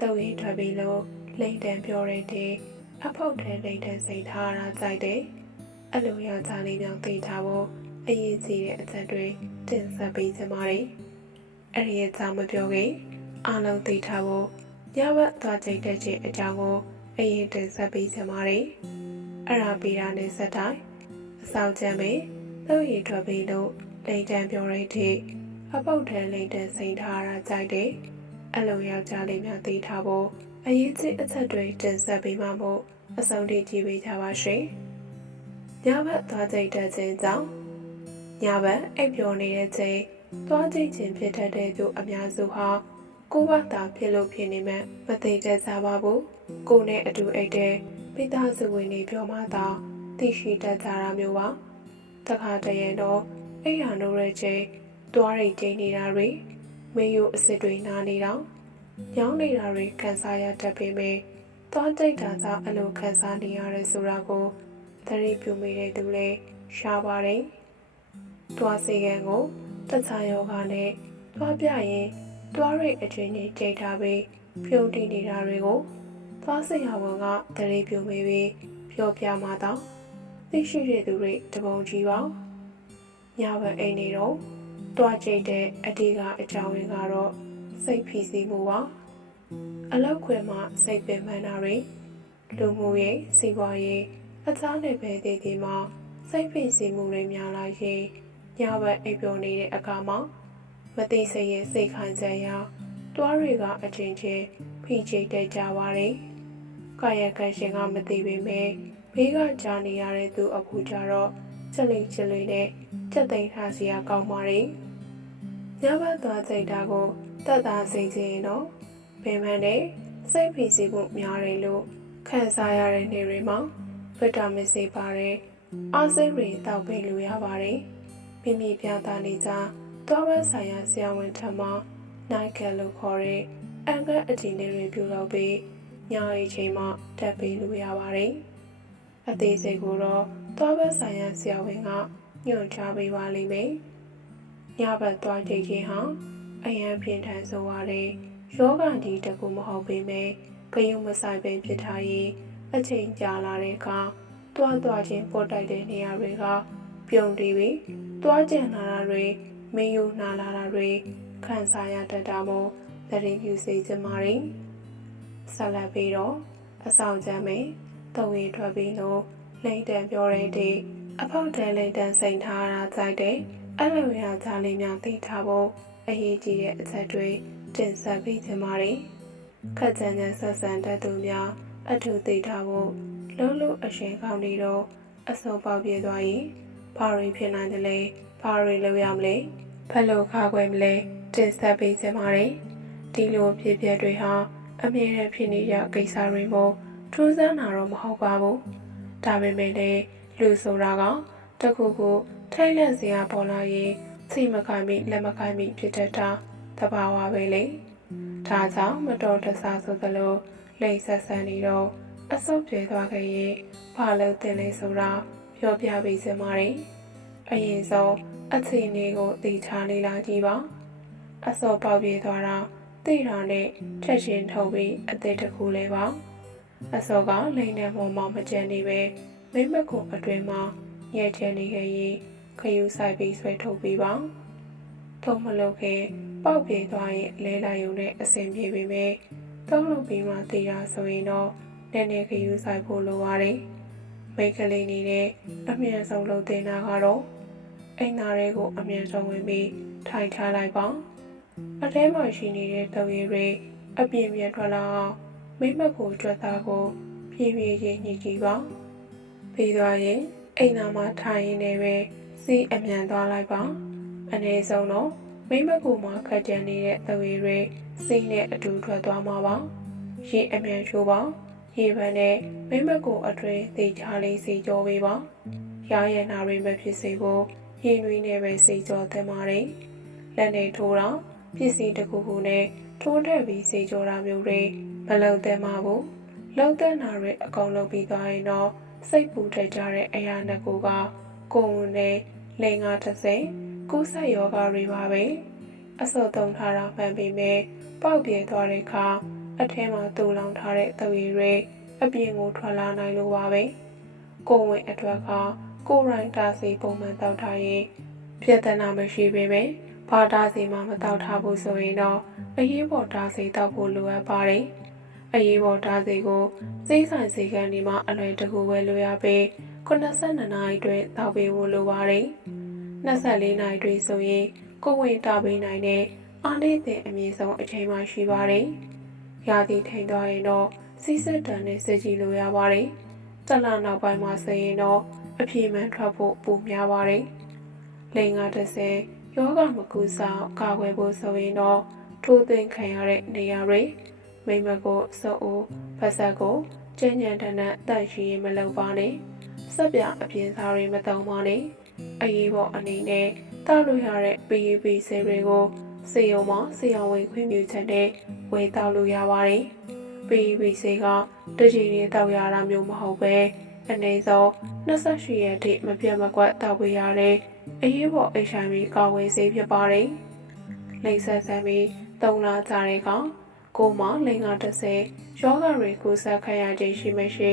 တုပ်ရင်ထွက်ပြီးလို့လိမ့်တန်ပြောတဲ့တဲ့အဖုတ်တဲ့လိမ့်တန်စိတ်ထားရတာကြိုက်တယ်အဲ့လိုယောက်ျားလေးမျိုးသိထားဖို့အရေးကြီးတဲ့အချက်တွေတင်ဆက်ပေးချင်ပါတယ်အဲ့ဒီအကြောင်းမပြောခင်အားလုံးသိထားဖို့ညဘက်သွားကြိတ်တဲ့ချင်းအကြောင်းကိုအရင်တင်ဆက်ပေးချင်ပါတယ်အဲ့ဒါပြီးတာနဲ့ဆက်တိုင်းအဆောင်ချမ်းပဲတုပ်ရင်ထွက်ပြီးလို့လိမ့်တန်ပြောတဲ့တဲ့အပုတ်ထဲလိမ့်တဲ့စိန်ထားရတာကြိုက်တယ်။ အဲ့လိုယောက်ျားလေးများသိထားဖို့အရေးကြီးအချက်တွေတင်ဆက်ပေးမှမို့အဆုံးထိကြည့်ပေးကြပါရှင်။ညဘက်သွားကြိတ်တဲ့ခြင်းကြောင့်ညဘက်အိပ်ပျော်နေတဲ့ချိန်သွားကြိတ်ခြင်းဖြစ်တတ်တဲ့သူအများစုဟာကိုယ့်ဘာသာဖြစ်လို့ဖြစ်နေမှမသိတတ်ကြပါဘူး။ကိုယ်နဲ့အတူအိတ်တဲ့မိသားစုဝင်တွေပြောမှသာသိရှိတတ်ကြတာမျိုးပါ။တခါတရံတော့အိယာနိုးတဲ့ချိန်သွားရိတ်ကျိန်းနေတာတွေ မေယိုအစ်စ်တွေနားနေတာညောင်းနေတာတွေကန်ဆာရတတ်ပေမဲ့သွားကြိတ်တာသာအလိုကန်ဆာနေရတယ်ဆိုတာကိုသတိပြုမိတဲ့သူလည်းရှားပါတယ်။သွားစီကံကိုတခြားယောဂနဲ့သွားပြရင်သွားရိတ်အချင်းချင်းကြိတ်ထားပြီးပြုံးတည်နေတာတွေကိုသွားစီရဝန်ကသတိပြုမိပြီးပြောပြမှတော့သိရှိတဲ့သူတွေတပုံကြီးပါညဘက်အိမ်နေတော့ တွားကြိတ်တဲ့အတီးကအကြောင်းရင်းကတော့စိတ်ဖိစီးမှုပါအလောက်ခွဲမှာစိတ်ပင်ပန်းတာတွေလူမှုရေးစီးပွားရေးအခြားနယ်ပယ်တွေဒီမှာစိတ်ဖိစီးမှုတွေများလာရင်ညဘက်အိပ်ပျော်နေတဲ့အခါမှာမသိစိတ်ရဲ့စိတ်ခံချက်ရာတွားတွေကအချင်းချင်းဖိကြိတ်တက်ကြပါတယ်ကာယကံရှင်ကမသိပေမဲ့ဘေးကကြားနေရတဲ့သူအခုကြတော့ချက်လိချက်လိနဲ့ချက်သိမ်းထားစီရကောင်းပါတယ် ညဘက်သွားကြိတ်တာကိုတက်တာစိတ်ချင်းတော့ပင်ပန်းနဲ့စိတ်ဖိစီးမှုများတယ်လို့ခံစားရတဲ့နေ့တွေမှာဗီတာမင်စီပါတဲ့အားစိတ်တွေတောက်ပေးလို့ရပါတယ်မိမိပြသနေကြသွားဘက်ဆိုင်ရာဆရာဝန်ထံမှနိုင်ကယ်လို့ခေါ်တဲ့အန်ကအတီနေတွေပြုလုပ်ပြီးညရီချိန်မှတက်ပေးလို့ရပါတယ်အသေးစိတ်ကိုတော့သွားဘက်ဆိုင်ရာဆရာဝန်ကညွှန်ကြားပေးပါလိမ့်မယ် ညဘက်သွားကြည့်ခြင်းဟာအရန်ပြင်းထန်ဆိုရတဲ့ယောဂဒီတကူမဟုတ်ပေမဲ့ကယုံမဆိုင်ပင်ဖြစ်ထားရင်အချိန်ကြာလာတဲ့အခါတွားတွားချင်းပေါ်တိုက်တဲ့နေရာတွေက ပြုံတည်ပြီးတွားကျန်လာတာတွေမင်းယူနာလာတာတွေခံစားရတတ်တာမို့သတိပြုစေချင်ပါတယ်ဆက်လက်ပြီးတော့အဆောင်ချမ်းမင်းတုံရင်ထွက်ပြီးလို့လိမ့်တန်ပြောတဲ့ဒီအဖောက်တဲလိမ့်တန်စိန်ထားတာကြိုက်တယ် အဲ့လိုရကြလေးများသိထားဖို့အရေးကြီးတဲ့အချက်တွေတင်ဆက်ပေးချင်ပါတယ်ခက်ချမ်းချမ်းဆက်ဆံတတ်သူများအထူးသိထားဖို့လုံးလုံးအရှင်ကောင်းနေတော့အစုံပေါက်ပြသွားရင်ဘာတွေဖြစ်နိုင်တယ်လဲဘာတွေလုပ်ရမလဲဘယ်လိုခါခွဲမလဲတင်ဆက်ပေးချင်ပါတယ်ဒီလိုဖြစ်ပျက်တွေဟာအမြဲတမ်းဖြစ်နေရကိစ္စတွေမို့ထူးဆန်းတာတော့မဟုတ်ပါဘူးဒါပေမဲ့လည်းလူဆိုတာကတခုခု ထိုက်လက်စရာပေါ်လာရင်စိတ်မခိုင်မိလက်မခိုင်မိဖြစ်တတ်တာတဘာဝပဲလေဒါကြောင့်မတော်တဆဆိုသလိုလိမ့်ဆက်ဆန်နေတော့အဆုတ်ပြေသွားခဲ့ရင်ဘာလို့တင်လဲဆိုတာပြောပြပေးစင်ပါတယ်အရင်ဆုံးအချိန်လေးကိုသိချလေးလာကြည့်ပါအစောပေါက်ပြေသွားတာသိတာနဲ့ချက်ချင်းထုတ်ပြီးအသေးတစ်ခုလဲပါအစောကလိမ့်တဲ့ပုံမှာမကြံနေပဲမိမကုအတွင်မှာညဲချနေခဲ့ရင် ခယူဆိုင်ပြီးဆွဲထုတ်ပြီးပါထုံမလုပ်ခင်ပေါက်ပြေသွားရင်လဲလာရုံနဲ့အဆင်ပြေပေမဲ့သုံးလုပ်ပြီးမှတည်တာဆိုရင်တော့နည်းနည်းခယူဆိုင်ဖို့လိုပါတယ်မိတ်ကလေးနေတဲ့အမြန်ဆုံးလုပ်တင်တာကတော့အိမ်သားတွေကိုအမြန်ဆုံးဝင်ပြီးထိုင်ထားလိုက်ပါအထဲမှာရှိနေတဲ့တဝေတွေအပြင်းပြင်းထွက်လာအောင်မိမကိုကြွက်သားကိုပြင်းပြင်းချင်းညှိကြည့်ပါပြီးသွားရင်အိမ်သားမှာထိုင်ရင်းနဲ့ပဲ စီးအမြန်သွားလိုက်ပါအနည်းဆုံးတော့မိမကူမှာခက်ကြံနေတဲ့သဝေတွေစိတ်နဲ့အတူထွက်သွားမှာပါရေအမြန်ချိုးပါရေပန်းနဲ့မိမကိုအတွင်းသေချာလေးစီကြောပေးပါရရနာတွေမဖြစ်စေဖို့ရင်နွေးနဲ့ပဲစီကြောသင့်ပါတယ်လက်နဲ့ထိုးတော့ပစ္စည်းတစ်ခုခုနဲ့ထိုးထည့်ပြီးစီကြောတာမျိုးတွေမလုပ်သင့်ပါဘူးလောက်တဲ့နာတွေအကောင်လုပ်ပြီးသွားရင်တော့စိတ်ပူထကြတဲ့အရာနှစ်ခုက ကိုယ်ဝင်နဲ့လိန်ငါတစ်စိမ်ကုသယောဂတွေပါပဲအစောသုံးထားတာမှန်ပေမဲ့ပေါက်ပြဲသွားတဲ့အခါအထဲမှာတူလောင်ထားတဲ့သွေးတွေအပြင်ကိုထွက်လာနိုင်လို့ပါပဲကိုယ်ဝင်အတွက်ကကိုယ်ရိုင်းတာစီပုံမှန်တောက်ထားရင်ပြဿနာမရှိပေမဲ့ဘာတာစီမှမတောက်ထားဘူးဆိုရင်တော့အရေးပေါ်တာစီတောက်ဖို့လိုအပ်ပါတယ်အရေးပေါ်တာစီကိုစိတ်ဆိုင်စီကန်ဒီမှာအလွယ်တကူပဲလိုရပြီး 82နာရီအတွင်းတောက်ပေးဖို့လိုပါတယ်24နာရီအတွင်းဆိုရင်ကိုယ်ဝင်တာပေးနိုင်တဲ့အားလေးတဲ့အမြင့်ဆုံးအချိန်မှရှိပါတယ်ရာသီထိန်သွားရင်တော့စီးစက်တန်နဲ့စစ်ကြည့်လို့ရပါတယ်တလနောက်ပိုင်းမှာဆိုရင်တော့အပြေမှန်ထွက်ဖို့ပိုများပါတယ်လိန်ကတစ်ဆယ်ယောဂမကူဆောင်ကာကွယ်ဖို့ဆိုရင်တော့ထိုးသွင်းခံရတဲ့နေရာတွေမိမကိုစုပ်ဦးဖက်ဆက်ကိုကျဉ်ညံတနတ်တန့်ရှိရင်မလုပ်ပါနဲ့ စက်ပြအပြင်စားတွေမတုံပါနဲ့အရေးပေါ်အနေနဲ့တောက်လို့ရတဲ့ PEP ဆေးတွေကိုစေယုံမှာစေယုံဝင်ခွင့်ပြုချက်နဲ့ဝယ်တောက်လို့ရပါတယ် PEP ဆေးကတကြီးနေတောက်ရတာမျိုးမဟုတ်ပဲအနည်းဆုံး28ရက်ထိမပြတ်မကွက်တောက်ပေးရတဲ့အရေးပေါ် HIV ကာဝယ်ဆေးဖြစ်ပါတယ်လိမ့်ဆက်ဆံပြီး၃လကြာတဲ့ကောင်ကိုမလိန်က30ယောဂတွေကိုဆက်ခံရခြင်းရှိမရှိ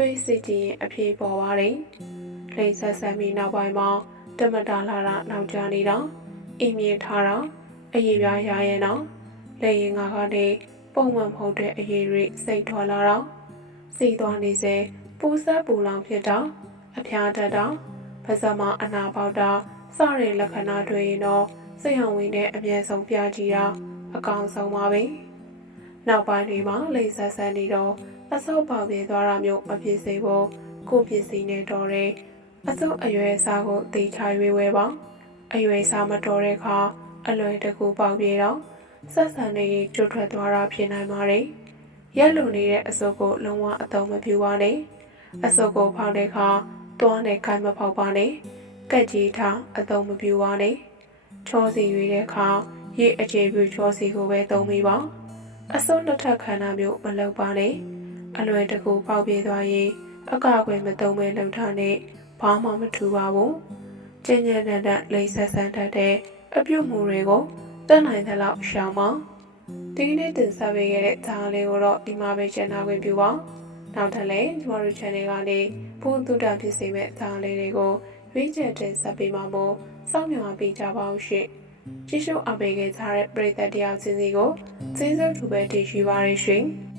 သွေးစစ်ကြည့်ရင်အပြေပေါ်ပါတယ်။လိန်ဆက်ဆံပြီးနောက်ပိုင်းမှာတမတာလာတာနောက်ကျနေတာအင်းမြင်ထားတာအရေးပြားရရင်တော့လေရင်ငါကနေပုံမှန်မဟုတ်တဲ့အရေးတွေစိတ်ထွက်လာတော့စိတ်သွားနေစေပူဆက်ပူလောင်ဖြစ်တော့အဖျားတက်တော့ပါးစပ်မှာအနာပေါက်တာစတဲ့လက္ခဏာတွေရင်တော့စိတ်ဟောင်ဝင်တဲ့အမြဲဆုံးပြကြည့်တာအကောင်ဆုံးပါပဲ။နောက်ပိုင်းတွေမှာလိမ့်ဆက်ဆက်နေတော့ အဆုပ်ပေါက်ပြေးသွားတာမျိုးမဖြစ်စေဖို့ကိုပစ္စည်းနဲ့တော်တယ်။အဆုပ်အရွယ်စားကိုတေချာရွေးဝဲပါ။အရွယ်စားမတော်တဲ့အခါအလွယ်တကူပေါက်ပြေးတော့ဆက်ဆံနေကျွတ်ထွက်သွားတာဖြစ်နိုင်ပါတယ်။ရက်လုံနေတဲ့အဆုပ်ကိုလုံးဝအသုံးမပြုပါနဲ့။အဆုပ်ကိုဖောက်တဲ့အခါတွန်းနဲ့ခိုင်းမဖောက်ပါနဲ့။ကက်ကြီးထားအသုံးမပြုပါနဲ့။ချောစီရွေးတဲ့အခါရေအခြေပြုချောစီကိုပဲသုံးမိပါအစုံနှစ်ထပ်ခန္ဓာမျိုးမလုပ်ပါနဲ့ အလွယ်တကူပေါက်ပြေးသွားရင်အကာအကွယ်မသုံးပဲလှုပ်ထားနဲ့ဘာမှမထူပါဘူးကျဉ်းကျဉ်းတန်တန်လိမ့်ဆက်ဆန်းတတ်တဲ့အပြုတ်မှုတွေကိုတတ်နိုင်တဲ့လောက်ရှောင်ပါဒီကနေ့တင်ဆက်ပေးခဲ့တဲ့ဇာတ်လေးကိုတော့ဒီမှာပဲကျန်နာခွင့်ပြုပါနောက်ထပ်လည်းကျမတို့ channel ကနေဘုသူတ္တဖြစ်စေမဲ့ဇာတ်လေးတွေကိုရွေးချယ်တင်ဆက်ပေးမှာမို့စောင့်မျှော်ပေးကြပါဦးရှင်ကြည့်ရှုအားပေးခဲ့ကြတဲ့ပရိသတ်တယောက်ချင်းစီကိုကျေးဇူးတူပဲတင်ရှိပါရရှင်။